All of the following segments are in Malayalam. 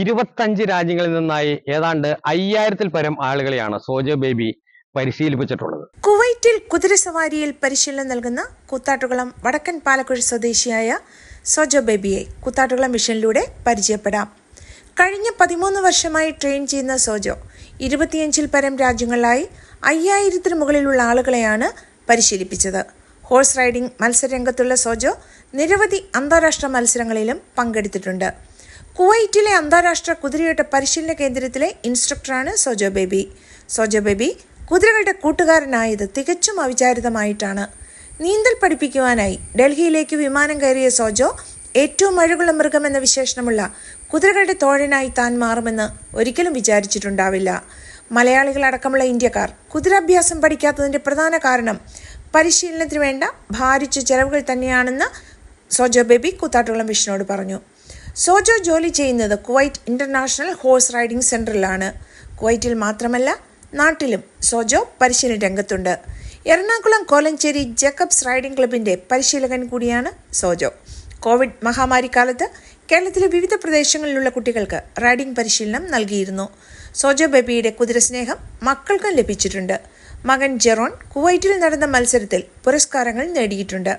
25 രാജ്യങ്ങളിൽ നിന്നായി ഏതാണ്ട് 5000-ൽ പരം ആളുകളെയാണ് സോജോ ബേബി പരിശീലിപ്പിച്ചിട്ടുള്ളത്. കുവൈറ്റിൽ കുതിരസവാരിയിൽ പരിശീലനം നൽകുന്ന കൂത്താട്ടുകുളം വടക്കൻ പാലക്കുഴ സ്വദേശിയായ സോജോ ബേബിയെ കൂത്താട്ടുകുളം മിഷനിലൂടെ പരിചയപ്പെടാം. കഴിഞ്ഞ 13 വർഷമായി ട്രെയിൻ ചെയ്യുന്ന സോജോ 25-ൽ പരം രാജ്യങ്ങളിലായി 5000-ന് മുകളിലുള്ള ആളുകളെയാണ് പരിശീലിപ്പിച്ചത്. ഹോഴ്സ് റൈഡിംഗ് മത്സരരംഗത്തുള്ള സോജോ നിരവധി അന്താരാഷ്ട്ര മത്സരങ്ങളിലും പങ്കെടുത്തിട്ടുണ്ട്. കുവൈറ്റിലെ അന്താരാഷ്ട്ര കുതിരയോട്ട പരിശീലന കേന്ദ്രത്തിലെ ഇൻസ്ട്രക്ടറാണ് സോജോ ബേബി. സോജോ ബേബി കുതിരകളുടെ കൂട്ടുകാരനായത് തികച്ചും അവിചാരിതമായിട്ടാണ്. നീന്തൽ പഠിപ്പിക്കുവാനായി ഡൽഹിയിലേക്ക് വിമാനം കയറിയ സോജോ ഏറ്റവും അഴകുള്ള മൃഗമെന്ന വിശേഷണമുള്ള കുതിരകളുടെ തോഴനായി താൻ മാറുമെന്ന് ഒരിക്കലും വിചാരിച്ചിട്ടുണ്ടാവില്ല. മലയാളികളടക്കമുള്ള ഇന്ത്യക്കാർ കുതിരാഭ്യാസം പഠിക്കാത്തതിൻ്റെ പ്രധാന കാരണം പരിശീലനത്തിന് വേണ്ട ഭാരിച്ച ചെലവുകൾ തന്നെയാണെന്ന് സോജോ ബേബി കൂത്താട്ടുകുളം മിഷനോട് പറഞ്ഞു. സോജോ ജോലി ചെയ്യുന്നത് കുവൈറ്റ് ഇന്റർനാഷണൽ ഹോഴ്സ് റൈഡിംഗ് സെന്ററിലാണ്. കുവൈറ്റിൽ മാത്രമല്ല നാട്ടിലും സോജോ പരിശീലന രംഗത്തുണ്ട്. എറണാകുളം കോലഞ്ചേരി ജേക്കബ്സ് റൈഡിംഗ് ക്ലബിന്റെ പരിശീലകൻ കൂടിയാണ് സോജോ. കോവിഡ് മഹാമാരി കാലത്ത് കേരളത്തിലെ വിവിധ പ്രദേശങ്ങളിലുള്ള കുട്ടികൾക്ക് റൈഡിംഗ് പരിശീലനം നൽകിയിരുന്നു. സോജോ ബേബിയുടെ കുതിരസ്നേഹം മക്കൾക്കും ലഭിച്ചിട്ടുണ്ട്. മകൻ ജെറോൺ കുവൈറ്റിൽ നടന്ന മത്സരത്തിൽ പുരസ്കാരങ്ങൾ നേടിയിട്ടുണ്ട്.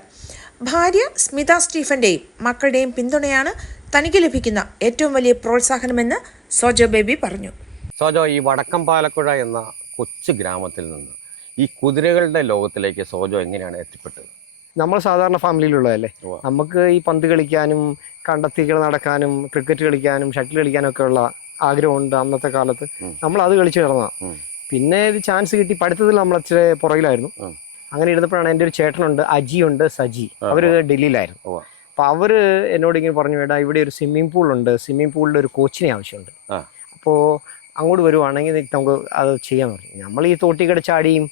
ഭാര്യ സ്മിത സ്റ്റീഫന്റെയും മക്കളുടെയും പിന്തുണയാണ് തനിക്ക് ലഭിക്കുന്ന ഏറ്റവും വലിയ പ്രോത്സാഹനമെന്ന് സോജോ ബേബി പറഞ്ഞു. സോജോ, ഈ വടക്കം പാലക്കുഴ എന്ന കൊച്ചു ഗ്രാമത്തിൽ നിന്ന് ഈ കുതിരകളുടെ ലോകത്തിലേക്ക് സോജോ എങ്ങനെയാണ് എത്തിപ്പെട്ടത്? നമ്മൾ സാധാരണ ഫാമിലിയിലുള്ളതല്ലേ, നമുക്ക് ഈ പന്ത് കളിക്കാനും കണ്ടത്തികൾ നടക്കാനും ക്രിക്കറ്റ് കളിക്കാനും ഷട്ടിൽ കളിക്കാനും ഒക്കെ ഉള്ള ആഗ്രഹമുണ്ട്. അന്നത്തെ കാലത്ത് നമ്മൾ അത് കളിച്ച് കിടന്നതാണ്. പിന്നെ ഒരു ചാൻസ് കിട്ടി. പഠിത്തത്തിൽ നമ്മൾ ഇച്ചിരി പുറകിലായിരുന്നു. അങ്ങനെ ഇരുന്നപ്പോഴാണ് എൻ്റെ ഒരു ചേട്ടനുണ്ട്, അജിയുണ്ട്, സജി, അവർ ഡൽഹിയിലായിരുന്നു. അപ്പോൾ അവർ എന്നോട് ഇങ്ങനെ പറഞ്ഞു, വേടാ ഇവിടെ ഒരു സ്വിമ്മിംഗ് പൂളുണ്ട്, സ്വിമ്മിംഗ് പൂളിൽ ഒരു കോച്ചിനെ ആവശ്യമുണ്ട്, അപ്പോൾ അങ്ങോട്ട് വരുവാണെങ്കിൽ നമുക്ക് അത് ചെയ്യാന്ന് പറഞ്ഞു. നമ്മൾ ഈ തോട്ടിക്കട ചാടിയും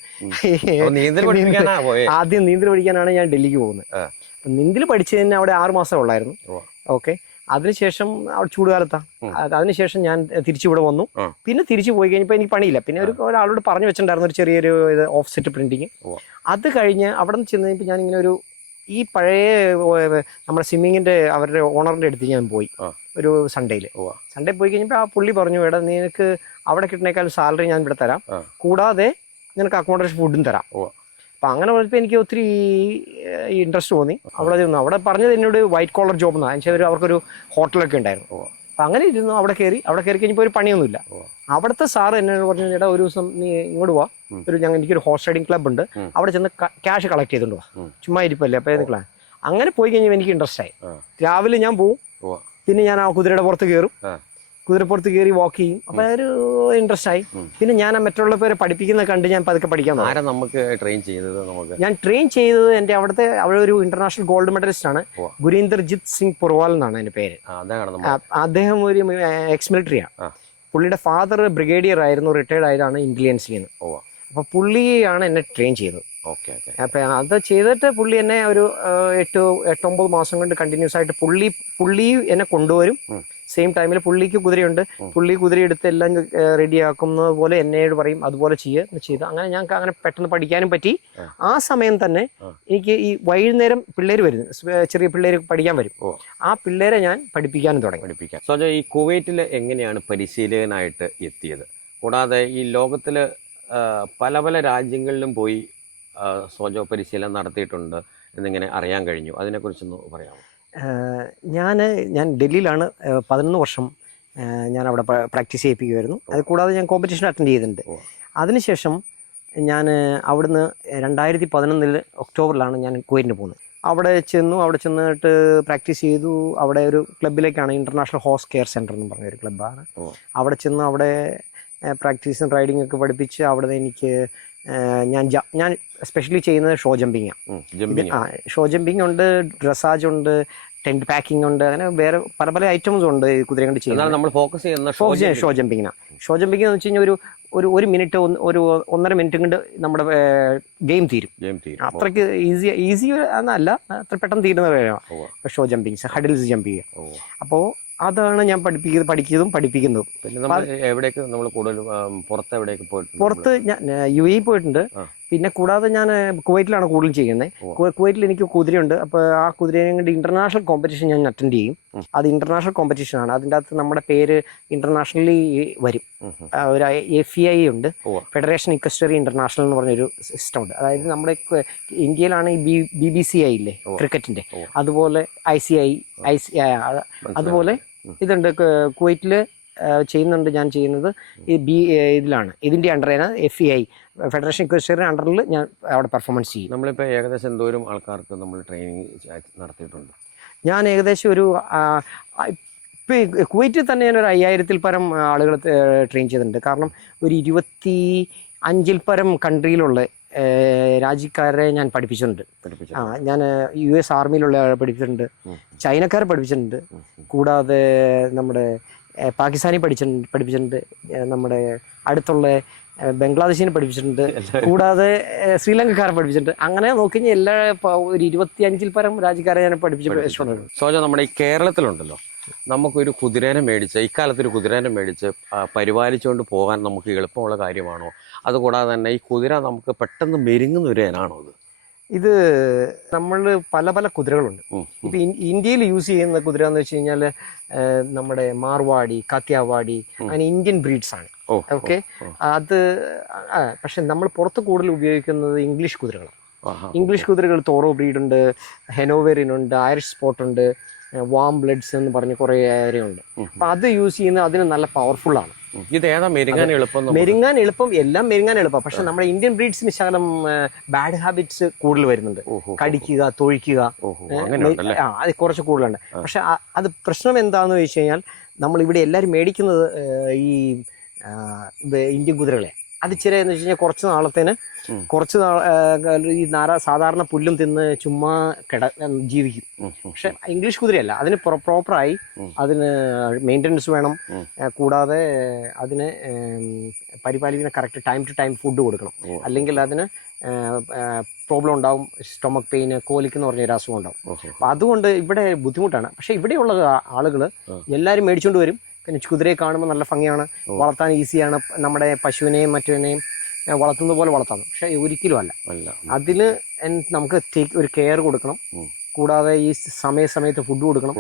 ആദ്യം നീന്തൽ പഠിക്കാനാണ് ഞാൻ ഡൽഹിക്ക് പോകുന്നത്. നീന്തൽ പഠിച്ചതിന് അവിടെ 6 മാസം ഉള്ളായിരുന്നു. ഓക്കെ, അതിനുശേഷം അവിടെ ചൂടുകാലത്താണ്. അതിനുശേഷം ഞാൻ തിരിച്ചിവിടെ വന്നു. പിന്നെ തിരിച്ചു പോയി കഴിഞ്ഞപ്പോൾ എനിക്ക് പണിയില്ല. പിന്നെ ഒരാളോട് പറഞ്ഞു വെച്ചിട്ടുണ്ടായിരുന്നു ഒരു ചെറിയൊരു ഓഫ് സെറ്റ് പ്രിന്റിങ്. അത് കഴിഞ്ഞ് അവിടെ നിന്ന് ചെന്ന് കഴിഞ്ഞപ്പോൾ ഞാനിങ്ങനെ ഒരു ഈ പഴയ നമ്മുടെ സ്വിമ്മിങ്ങിൻ്റെ അവരുടെ ഓണറിൻ്റെ അടുത്ത് ഞാൻ പോയി ഒരു സൺഡേ പോയി കഴിഞ്ഞപ്പോൾ ആ പുള്ളി പറഞ്ഞു, എടാ നിനക്ക് അവിടെ കിട്ടുന്നേക്കാൾ സാലറി ഞാൻ ഇവിടെ തരാം, കൂടാതെ നിനക്ക് അക്കോമഡേഷൻ ഫുഡും തരാം. അപ്പം അങ്ങനെ പറഞ്ഞപ്പോൾ എനിക്ക് ഒത്തിരി ഇൻട്രസ്റ്റ് തോന്നി. അവിടെ പറഞ്ഞത് എന്നോട് വൈറ്റ് കോളർ ജോബ് എന്നാണ്. എന്നുവെച്ചാൽ അവർക്കൊരു ഹോട്ടലൊക്കെ ഉണ്ടായിരുന്നു. അപ്പം അങ്ങനെ ഇരുന്നു. അവിടെ കയറി കഴിഞ്ഞപ്പോൾ ഒരു പണിയൊന്നുമില്ല. അവിടുത്തെ സാറ് എന്നോട് പറഞ്ഞു, ചേട്ടാ ഒരു ദിവസം നീ ഇങ്ങോട്ട് പോവാ, എനിക്കൊരു ഹോഴ്സ് റൈഡിംഗ് ക്ലബ് ഉണ്ട്, അവിടെ ചെന്ന് ക്യാഷ് കളക്ട് ചെയ്തുകൊണ്ട് പോവാ, ചുമ്മാ ഇരിപ്പല്ലേ. അപ്പോൾ ഏതെങ്കിലും അങ്ങനെ പോയി കഴിഞ്ഞാൽ എനിക്ക് ഇൻട്രസ്റ്റ് ആയി. രാവിലെ ഞാൻ പോവും, പിന്നെ ഞാൻ ആ കുതിരയുടെ പുറത്ത് കയറും, കുതിരപ്പുറത്ത് കയറി വാക്ക് ചെയ്യും. അപ്പോൾ ഒരു ഇൻട്രസ്റ്റ് ആയി. പിന്നെ ഞാൻ മറ്റുള്ള പേരെ പഠിപ്പിക്കുന്നത് കണ്ട് ഞാൻ പതുക്കെ പഠിക്കാൻ തുടങ്ങി. നമുക്ക് ഞാൻ ട്രെയിൻ ചെയ്തത് എൻ്റെ അവിടെ ഒരു ഇന്റർനാഷണൽ ഗോൾഡ് മെഡലിസ്റ്റ് ആണ്, ഗുരീന്ദർജിത്ത് സിംഗ് പുർവാൾ എന്നാണ് എൻ്റെ പേര്. അദ്ദേഹം ഒരു എക്സ് മിലിറ്ററിയാണ്. പുള്ളിയുടെ ഫാദർ ബ്രിഗേഡിയർ ആയിരുന്നു, റിട്ടയർഡ് ആയതാണ് ഇന്റലിജൻസിൽ നിന്ന്. അപ്പോൾ പുള്ളിയാണ് എന്നെ ട്രെയിൻ ചെയ്തത്. അപ്പം അത് ചെയ്തിട്ട് പുള്ളി എന്നെ ഒരു 8-9 മാസം കൊണ്ട് കണ്ടിന്യൂസ് ആയിട്ട് പുള്ളി എന്നെ കൊണ്ടുവരും. സെയിം ടൈമിൽ പുള്ളിക്ക് കുതിരയുണ്ട്, പുള്ളി കുതിരയെടുത്ത് എല്ലാം റെഡിയാക്കുന്നത് പോലെ എന്നോട് പറയും, അതുപോലെ ചെയ്ത് അങ്ങനെ ഞങ്ങൾക്ക് അങ്ങനെ പെട്ടെന്ന് പഠിക്കാനും പറ്റി. ആ സമയം തന്നെ എനിക്ക് ഈ വൈകുന്നേരം പിള്ളേർ വരുന്നു, ചെറിയ പിള്ളേർ പഠിക്കാൻ വരും. ആ പിള്ളേരെ ഞാൻ പഠിപ്പിക്കാനും തുടങ്ങി. സോജോ, ഈ കുവൈറ്റിൽ എങ്ങനെയാണ് പരിശീലകനായിട്ട് എത്തിയത്? കൂടാതെ ഈ ലോകത്തിൽ പല പല രാജ്യങ്ങളിലും പോയി സോജോ പരിശീലനം നടത്തിയിട്ടുണ്ട് എന്നിങ്ങനെ അറിയാൻ കഴിഞ്ഞു. അതിനെക്കുറിച്ചൊന്ന് പറയാമോ? ഞാൻ ഡൽഹിയിലാണ് 11 വർഷം ഞാൻ അവിടെ പ്രാക്ടീസ് ചെയ്യിപ്പിക്കുമായിരുന്നു. അത് കൂടാതെ ഞാൻ കോമ്പറ്റീഷൻ അറ്റൻഡ് ചെയ്തിട്ടുണ്ട്. അതിനുശേഷം ഞാൻ അവിടുന്ന് 2011 ഒക്ടോബറിലാണ് ഞാൻ കുവൈറ്റിന് പോകുന്നത്. അവിടെ ചെന്നിട്ട് പ്രാക്ടീസ് ചെയ്തു. അവിടെ ഒരു ക്ലബിലേക്കാണ്, ഇന്റർനാഷണൽ ഹോഴ്സ് കെയർ സെൻറ്റർ എന്ന് പറഞ്ഞൊരു ക്ലബ്ബാണ്. അവിടെ ചെന്ന് അവിടെ പ്രാക്ടീസും റൈഡിംഗ് ഒക്കെ പഠിപ്പിച്ച് അവിടെ എനിക്ക് ഞാൻ സ്പെഷ്യലി ചെയ്യുന്നത് ഷോ ഷോ ജമ്പിങ് ഉണ്ട്, ഡ്രസ്സാജ് ഉണ്ട്, ടെന്റ് പാക്കിംഗ് ഉണ്ട്, അങ്ങനെ വേറെ പല ഐറ്റംസും ഉണ്ട് കുതിര കൊണ്ട് ചെയ്യുന്നത്. നമ്മൾ ഫോക്കസ് ചെയ്യുന്ന ഷോ ജമ്പിങ്ങിനാണ്. ഷോ ജമ്പിങ് എന്ന് വെച്ച് കഴിഞ്ഞാൽ ഒരു മിനിറ്റ് 1.5 മിനിറ്റ് കൊണ്ട് നമ്മുടെ ഗെയിം തീരും. അത്രയ്ക്ക് ഈസി എന്നല്ല, അത്ര പെട്ടെന്ന് തീരുന്ന കാര്യമാണ് ഷോ ജമ്പിങ്, ഹഡിൽസ് ജമ്പ് ചെയ്യുക. അപ്പോൾ അതാണ് ഞാൻ പഠിപ്പിക്കുന്നതും. പിന്നെ എവിടേക്ക് നമ്മൾ കൂടുതൽ പുറത്ത് ഞാൻ UAE പോയിട്ടുണ്ട്, പിന്നെ കൂടാതെ ഞാൻ കുവൈറ്റിലാണ് കൂടുതൽ ചെയ്യുന്നത്. കുവൈറ്റിൽ എനിക്ക് കുതിരയുണ്ട്. അപ്പോൾ ആ കുതിരയെ കൊണ്ട് ഇന്റർനാഷണൽ കോമ്പറ്റീഷൻ ഞാൻ അറ്റൻഡ് ചെയ്യും. അത് ഇന്റർനാഷണൽ കോമ്പറ്റീഷൻ ആണ്. അതിൻ്റെ അകത്ത് നമ്മുടെ പേര് ഇന്റർനാഷണലി വരും. ഒരു FEI ഉണ്ട്, ഫെഡറേഷൻ ഇക്വസ്റ്ററി ഇന്റർനാഷണൽ എന്ന് പറഞ്ഞൊരു സിസ്റ്റം ഉണ്ട്. അതായത് നമ്മുടെ ഇന്ത്യയിലാണ് ഈ BBCI ഇല്ലേ ക്രിക്കറ്റിന്റെ, അതുപോലെ ICI അതുപോലെ ഇതുണ്ട്. കുവൈറ്റിൽ ചെയ്യുന്നുണ്ട്. ഞാൻ ചെയ്യുന്നത് ഇതിലാണ്, ഇതിൻ്റെ അണ്ടറിന് FEI ഫെഡറേഷൻ ഇക്വസ്റ്ററി അണ്ടറിൽ ഞാൻ അവിടെ പെർഫോമൻസ് ചെയ്യും. നമ്മളിപ്പോൾ ഏകദേശം എന്തോരം ആൾക്കാർക്ക് നമ്മൾ ട്രെയിനിങ് നടത്തിയിട്ടുണ്ട്? ഞാൻ ഏകദേശം ഒരു ഇപ്പോൾ കുവൈറ്റിൽ തന്നെ ഞാൻ ഒരു 5000-ൽ പരം ആളുകൾ ട്രെയിൻ ചെയ്തിട്ടുണ്ട്. കാരണം ഒരു 25-ൽ പരം കൺട്രിയിലുള്ള രാജ്യക്കാരെ ഞാൻ പഠിപ്പിച്ചിട്ടുണ്ട്. ഞാൻ US ആർമിയിലുള്ള പഠിപ്പിച്ചിട്ടുണ്ട്, ചൈനക്കാരെ പഠിപ്പിച്ചിട്ടുണ്ട്, കൂടാതെ നമ്മുടെ പാകിസ്ഥാനി പഠിപ്പിച്ചിട്ടുണ്ട്, നമ്മുടെ അടുത്തുള്ള ബംഗ്ലാദേശിനെ പഠിപ്പിച്ചിട്ടുണ്ട്, കൂടാതെ ശ്രീലങ്കക്കാരെ പഠിപ്പിച്ചിട്ടുണ്ട്. അങ്ങനെ നോക്കിക്കഴിഞ്ഞാൽ എല്ലാ ഒരു 25-ൽ പരം രാജ്യക്കാരെ ഞാൻ പഠിപ്പിച്ചിട്ടുണ്ട്. സോജ, നമ്മുടെ ഈ കേരളത്തിലുണ്ടല്ലോ, നമുക്കൊരു കുതിരേനെ മേടിച്ച്, ഇക്കാലത്തൊരു കുതിരേനെ മേടിച്ച് പരിപാലിച്ചുകൊണ്ട് പോകാൻ നമുക്ക് എളുപ്പമുള്ള കാര്യമാണോ? അതുകൂടാതെ തന്നെ ഈ കുതിര നമുക്ക് പെട്ടെന്ന് മെരുങ്ങുന്ന ഒരു ഇനാണോ അത്? ഇത് നമ്മൾ പല കുതിരകളുണ്ട്. ഇപ്പം ഇന്ത്യയിൽ യൂസ് ചെയ്യുന്ന കുതിര എന്ന് വെച്ച് കഴിഞ്ഞാൽ നമ്മുടെ മാർവാടി, കാത്തിയാവാടി, അങ്ങനെ ഇന്ത്യൻ ബ്രീഡ്സ് ആണ്. ഓക്കെ, അത് പക്ഷെ നമ്മൾ പുറത്ത് കൂടുതൽ ഉപയോഗിക്കുന്നത് ഇംഗ്ലീഷ് കുതിരകളാണ്. ഇംഗ്ലീഷ് കുതിരകൾ തോറോ ബ്രീഡുണ്ട്, ഹെനോവേറിനുണ്ട്, ഐറിഷ് സ്പോട്ട് ഉണ്ട്, വാം ബ്ലഡ്സ് എന്ന് പറഞ്ഞ് കുറേ ഏരിയുണ്ട്. അപ്പം അത് യൂസ് ചെയ്യുന്നത് അതിന് നല്ല പവർഫുള്ളാണ്. ഇത് ഏതാ മെരുങ്ങാൻ എളുപ്പം? മെരുങ്ങാൻ എളുപ്പം, എല്ലാം മെരുങ്ങാൻ എളുപ്പം. പക്ഷെ നമ്മുടെ ഇന്ത്യൻ ബ്രീഡ്സിന് ശകലം ബാഡ് ഹാബിറ്റ്സ് കൂടുതൽ വരുന്നുണ്ട്. കടിക്കുക, തൊഴിക്കുക, അത് കുറച്ച് കൂടുതലുണ്ട്. പക്ഷെ അത് പ്രശ്നം എന്താണെന്ന് വെച്ച് കഴിഞ്ഞാൽ, നമ്മളിവിടെ എല്ലാവരും മേടിക്കുന്നത് ഈ ഇന്ത്യൻ കുതിരകളെ. അത് ഇച്ചിരി എന്ന് വെച്ച് കഴിഞ്ഞാൽ കുറച്ച് നാൾ ഈ സാധാരണ പുല്ലും തിന്ന് ചുമ്മാ ജീവിക്കും. പക്ഷെ ഇംഗ്ലീഷ് കുതിരയല്ല, അതിന് പ്രോപ്പറായി അതിന് മെയിൻ്റനൻസ് വേണം. കൂടാതെ അതിന് പരിപാലിക്കുന്ന correct time to time food കൊടുക്കണം. അല്ലെങ്കിൽ അതിന് പ്രോബ്ലം ഉണ്ടാവും, സ്റ്റൊമക് പെയിന്, കോലിക്കെന്ന് പറഞ്ഞൊരു അസുഖം ഉണ്ടാവും. അപ്പം അതുകൊണ്ട് ഇവിടെ ബുദ്ധിമുട്ടാണ്. പക്ഷെ ഇവിടെയുള്ള ആളുകൾ എല്ലാവരും മേടിച്ചുകൊണ്ട് വരും. പിന്നെ കുതിരയെ കാണുമ്പോൾ നല്ല ഭംഗിയാണ്, വളർത്താൻ ഈസിയാണ്. നമ്മുടെ പശുവിനെയും മറ്റേനെയും വളർത്തുന്ന പോലെ വളർത്താം. പക്ഷെ ഒരിക്കലും അല്ല. അതിന് നമുക്ക് ഒരു കെയർ കൊടുക്കണം. കൂടാതെ ഈ സമയത്ത് ഫുഡ് കൊടുക്കണം,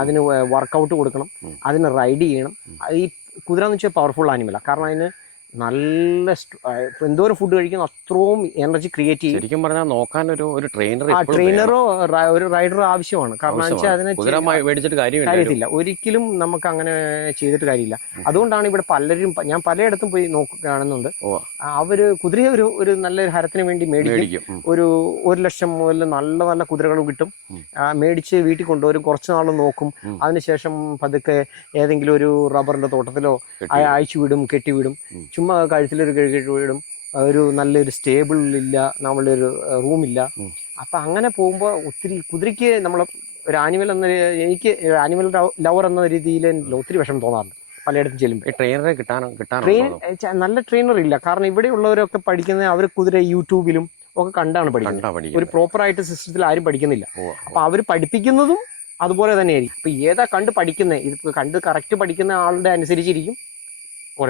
അതിന് വർക്കൗട്ട് കൊടുക്കണം, അതിന് റൈഡ് ചെയ്യണം. ഈ കുതിര എന്ന് വെച്ചാൽ പവർഫുൾ ആനിമലാണ്. കാരണം അതിന് നല്ല എന്തോരം ഫുഡ് കഴിക്കുന്ന അത്രയും എനർജി ക്രിയേറ്റ് ചെയ്യും. ശരിക്കും പറഞ്ഞാൽ നോക്കാൻ ഒരു ട്രെയിനറോ ഒരു റൈഡറോ ആവശ്യമാണ്. കാരണം വെച്ചാൽ അതിനെ കാര്യമില്ല, ഒരിക്കലും നമുക്ക് അങ്ങനെ ചെയ്തിട്ട് കാര്യമില്ല. അതുകൊണ്ടാണ് ഇവിടെ ഞാൻ പലയിടത്തും പോയി കാണുന്നുണ്ട്. അവര് കുതിരയെ ഒരു നല്ലൊരു ഹരത്തിന് വേണ്ടി മേടിക്കും. ഒരു 1 ലക്ഷം മുതൽ നല്ല കുതിരകൾ കിട്ടും. മേടിച്ച് വീട്ടിൽ കൊണ്ടുവരും, കുറച്ച് നാൾ നോക്കും. അതിനുശേഷം പതുക്കെ ഏതെങ്കിലും ഒരു റബ്ബറിന്റെ തോട്ടത്തിലോ അയച്ചു വിടും, കെട്ടിവിടും. ചുമ്മാ കഴുത്തിലൊരു കെട്ടിവിടും. ഒരു നല്ലൊരു സ്റ്റേബിൾ ഇല്ല, നമ്മളുടെ ഒരു റൂമില്ല. അപ്പം അങ്ങനെ പോകുമ്പോൾ ഒത്തിരി കുതിരയ്ക്ക് നമ്മൾ ഒരു ആനിമൽ എനിക്ക് ആനിമൽ ലവർ എന്ന രീതിയിൽ ഒത്തിരി വിഷമം തോന്നാറുണ്ട് പലയിടത്തും ചെല്ലുമ്പോൾ. ട്രെയിനറെ നല്ല ട്രെയിനർ ഇല്ല. കാരണം ഇവിടെയുള്ളവരൊക്കെ പഠിക്കുന്നത് അവർ കുതിര യൂട്യൂബിലും ഒക്കെ കണ്ടാണ് പഠിക്കുന്നത്. ഒരു പ്രോപ്പറായിട്ട് സിസ്റ്റത്തിൽ ആരും പഠിക്കുന്നില്ല. അപ്പം അവർ പഠിപ്പിക്കുന്നതും അതുപോലെ തന്നെയായിരിക്കും. ഇപ്പം ഏതാ കണ്ട് പഠിക്കുന്നത്, ഇത് കണ്ട് കറക്റ്റ് പഠിക്കുന്ന ആളുടെ അനുസരിച്ചിരിക്കും.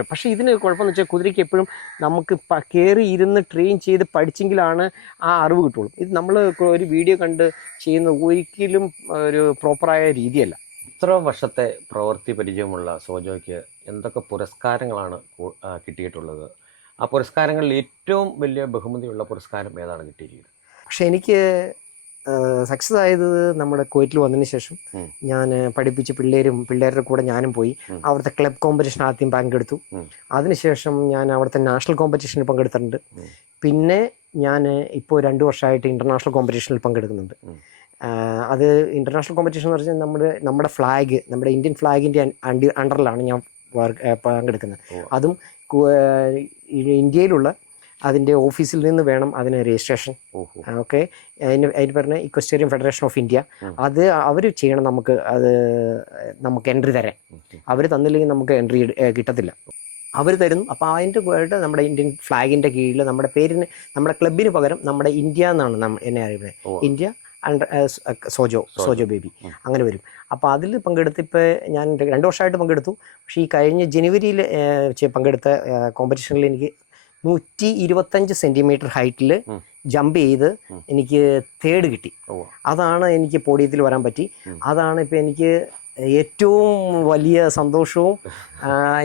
പക്ഷെ ഇതിന് കുഴപ്പമെന്ന് വെച്ചാൽ കുതിരയ്ക്ക് എപ്പോഴും നമുക്ക് കയറി ഇരുന്ന് ട്രെയിൻ ചെയ്ത് പഠിച്ചെങ്കിലാണ് ആ അറിവ് കിട്ടുള്ളൂ. ഇത് നമ്മൾ ഒരു വീഡിയോ കണ്ട് ചെയ്യുന്നത് ഒരിക്കലും ഒരു പ്രോപ്പറായ രീതിയല്ല. ഇത്ര വർഷത്തെ പ്രവൃത്തി പരിചയമുള്ള സോജോയ്ക്ക് എന്തൊക്കെ പുരസ്കാരങ്ങളാണ് കിട്ടിയിട്ടുള്ളത്? ആ പുരസ്കാരങ്ങളിൽ ഏറ്റവും വലിയ ബഹുമതിയുള്ള പുരസ്കാരം ഏതാണ് കിട്ടിയിരിക്കുന്നത്? പക്ഷെ എനിക്ക് സക്സസ് ആയത് നമ്മുടെ കുവൈറ്റിൽ വന്നതിന് ശേഷം ഞാൻ പഠിപ്പിച്ച പിള്ളേരുടെ കൂടെ ഞാനും പോയി അവിടുത്തെ ക്ലബ് കോമ്പറ്റീഷൻ ആദ്യം പങ്കെടുത്തു. അതിനുശേഷം ഞാൻ അവിടുത്തെ നാഷണൽ കോമ്പറ്റീഷനിൽ പങ്കെടുത്തിട്ടുണ്ട്. പിന്നെ ഞാൻ ഇപ്പോൾ 2 വർഷമായിട്ട് ഇൻ്റർനാഷണൽ കോമ്പറ്റീഷനിൽ പങ്കെടുക്കുന്നുണ്ട്. അത് ഇൻ്റർനാഷണൽ കോമ്പറ്റീഷൻ എന്ന് പറഞ്ഞാൽ നമ്മുടെ ഫ്ലാഗ്, നമ്മുടെ ഇന്ത്യൻ ഫ്ലാഗിൻ്റെ അണ്ടറിലാണ് ഞാൻ പങ്കെടുക്കുന്നത്. അതും ഇന്ത്യയിലുള്ള അതിൻ്റെ ഓഫീസിൽ നിന്ന് വേണം അതിന് രജിസ്ട്രേഷൻ. ഓക്കെ, അതിന് പറഞ്ഞ ഇക്വസ്റ്റേറിയൻ ഫെഡറേഷൻ ഓഫ് ഇന്ത്യ, അത് അവർ ചെയ്യണം. നമുക്ക് എൻട്രി തരാൻ. അവർ തന്നില്ലെങ്കിൽ നമുക്ക് എൻട്രി കിട്ടത്തില്ല. അവർ തരുന്നു. അപ്പോൾ അതിൻ്റെ കൂടെ നമ്മുടെ ഇന്ത്യൻ ഫ്ലാഗിൻ്റെ കീഴിൽ നമ്മുടെ പേരിന്, നമ്മുടെ ക്ലബിന് പകരം നമ്മുടെ ഇന്ത്യ എന്നാണ് എന്നെ അറിയുന്നത്. ഇന്ത്യ സോജോ ബേബി അങ്ങനെ വരും. അപ്പോൾ അതിൽ പങ്കെടുത്ത് ഇപ്പോൾ ഞാൻ 2 വർഷമായിട്ട് പങ്കെടുത്തു. പക്ഷേ ഈ കഴിഞ്ഞ ജനുവരിയിൽ പങ്കെടുത്ത കോമ്പറ്റീഷനിൽ എനിക്ക് 125 സെന്റിമീറ്റർ ഹൈറ്റിൽ ജമ്പ് ചെയ്ത് എനിക്ക് തേർഡ് കിട്ടി. അതാണ് എനിക്ക് പോഡിയത്തിൽ വരാൻ പറ്റി. അതാണ് ഇപ്പം എനിക്ക് ഏറ്റവും വലിയ സന്തോഷവും.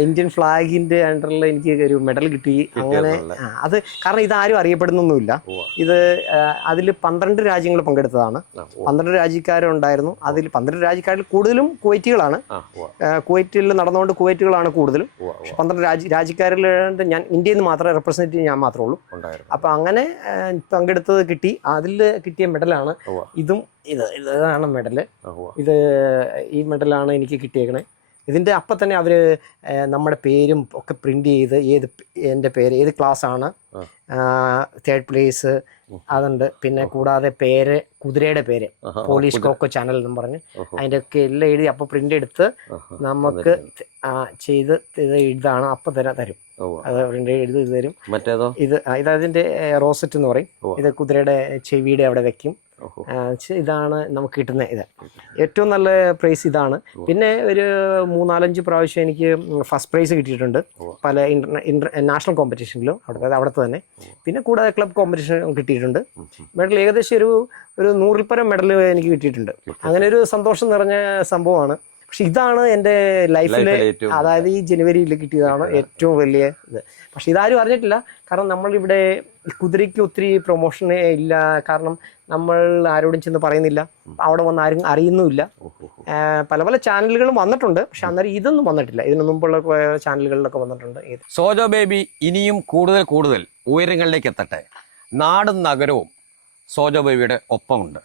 ഇന്ത്യൻ ഫ്ലാഗിന്റെ അണ്ടറിൽ എനിക്ക് ഒരു മെഡൽ കിട്ടി. അങ്ങനെ അത് കാരണം ഇതാരും അറിയപ്പെടുന്നൊന്നുമില്ല. ഇത് അതിൽ 12 രാജ്യങ്ങൾ പങ്കെടുത്തതാണ്. 12 രാജ്യക്കാരുണ്ടായിരുന്നു. അതിൽ 12 രാജ്യക്കാരിൽ കൂടുതലും കുവൈറ്റുകളാണ്. കുവൈറ്റിൽ നടന്നുകൊണ്ട് കുവൈറ്റുകളാണ് കൂടുതലും. പക്ഷെ 12 രാജ്യക്കാരിൽ ഞാൻ ഇന്ത്യയിൽ നിന്ന് മാത്രമേ റെപ്രസെൻറ്റ് ഞാൻ മാത്രമേ ഉള്ളൂ. അപ്പം അങ്ങനെ പങ്കെടുത്തത് കിട്ടി. അതിൽ കിട്ടിയ മെഡലാണ് ഇതും. ഇതാണ് മെഡല്. ഈ മെഡലാണ് എനിക്ക് കിട്ടിയേക്കണേ. ഇതിൻ്റെ അപ്പം തന്നെ അവർ നമ്മുടെ പേരും ഒക്കെ പ്രിൻ്റ് ചെയ്ത് എൻ്റെ പേര് ഏത് ക്ലാസ്സാണ്, തേർഡ് പ്ലേസ് അതുണ്ട്. പിന്നെ കൂടാതെ പേര്, കുതിരയുടെ പേര് പോലീസ് കോക്കോ ചാനൽ എന്നും പറഞ്ഞ് അതിൻ്റെ ഒക്കെ എല്ലാം എഴുതി അപ്പം പ്രിൻ്റ് എടുത്ത് നമുക്ക് ചെയ്ത് ഇതാണ് അപ്പം തരും. അത് പ്രിൻ്റ് എഴുതി ഇത് തരും. മറ്റേതോ ഇതതിൻ്റെ റോസറ്റ് എന്ന് പറയും. ഇത് കുതിരയുടെ ചെവിയുടെ അവിടെ വെക്കും. ഇതാണ് നമുക്ക് കിട്ടുന്ന ഇത്. ഏറ്റവും നല്ല പ്രൈസ് ഇതാണ്. പിന്നെ ഒരു 3-4 പ്രാവശ്യം എനിക്ക് ഫസ്റ്റ് പ്രൈസ് കിട്ടിയിട്ടുണ്ട് പല നാഷണൽ കോമ്പറ്റീഷനിലും അവിടുത്തെ തന്നെ. പിന്നെ കൂടാതെ ക്ലബ് കോമ്പറ്റീഷൻ കിട്ടിയിട്ടുണ്ട്. മെഡൽ ഏകദേശം ഒരു 100-ൽ പരം മെഡൽ എനിക്ക് കിട്ടിയിട്ടുണ്ട്. അങ്ങനെ ഒരു സന്തോഷം നിറഞ്ഞ സംഭവമാണ്. പക്ഷെ ഇതാണ് എൻ്റെ ലൈഫിൽ, അതായത് ഈ ജനുവരിയിൽ കിട്ടിയതാണ് ഏറ്റവും വലിയ ഇത്. പക്ഷെ ഇതാരും അറിഞ്ഞിട്ടില്ല. കാരണം നമ്മളിവിടെ കുതിരയ്ക്ക് ഒത്തിരി പ്രൊമോഷൻ ഇല്ല. കാരണം നമ്മൾ ആരോടും ചെന്ന് പറയുന്നില്ല. അവിടെ വന്ന് ആരും അറിയുന്നുമില്ല. പല പല ചാനലുകളും വന്നിട്ടുണ്ട്. പക്ഷെ അന്നേരം ഇതൊന്നും വന്നിട്ടില്ല. ഇതിനു മുമ്പുള്ള ചാനലുകളിലൊക്കെ വന്നിട്ടുണ്ട്. സോജോ ബേബി ഇനിയും കൂടുതൽ ഉയരങ്ങളിലേക്ക് എത്തട്ടെ. നാടും നഗരവും സോജോ ബേബിയുടെ ഒപ്പമുണ്ട്.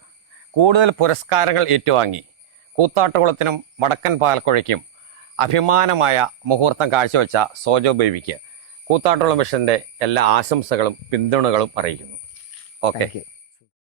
കൂടുതൽ പുരസ്കാരങ്ങൾ ഏറ്റുവാങ്ങി കൂത്താട്ടുകുളത്തിനും വടക്കൻ പാലക്കുഴയ്ക്കും അഭിമാനമായ മുഹൂർത്തം കാഴ്ചവെച്ച സോജോ ബേബിക്ക് കൂത്താട്ടുകുളം മിഷൻ്റെ എല്ലാ ആശംസകളും പിന്തുണകളും അറിയിക്കുന്നു. ഓക്കെ.